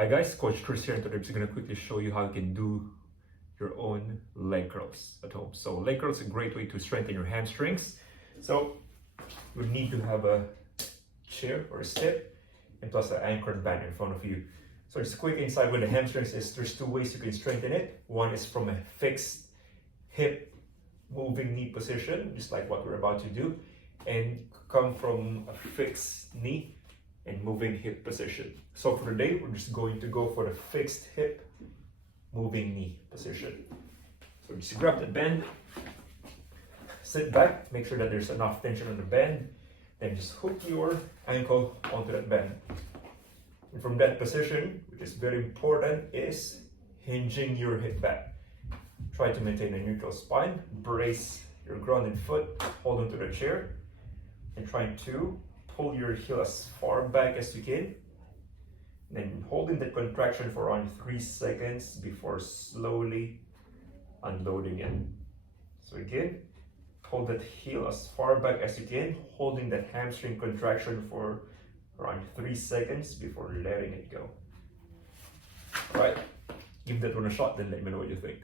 Hi guys, Coach Chris here, and today I'm just going to quickly show you how you can do your own leg curls at home. So leg curls is a great way to strengthen your hamstrings. So you need to have a chair or a step and plus an anchored band in front of you. So just quick insight with the hamstrings is there's two ways you can strengthen it. One is from a fixed hip moving knee position, just like what we're about to do, and come from a fixed knee and moving hip position. So for today, we're just going to go for the fixed hip moving knee position. So just grab the band, sit back, make sure that there's enough tension on the band, then just hook your ankle onto that band. And from that position, which is very important, is hinging your hip back. Try to maintain a neutral spine, brace your grounded foot, hold onto the chair, and try to pull your heel as far back as you can. Then holding that contraction for around 3 seconds before slowly unloading it. So again, hold that heel as far back as you can, holding that hamstring contraction for around 3 seconds before letting it go. Alright, give that one a shot, then let me know what you think.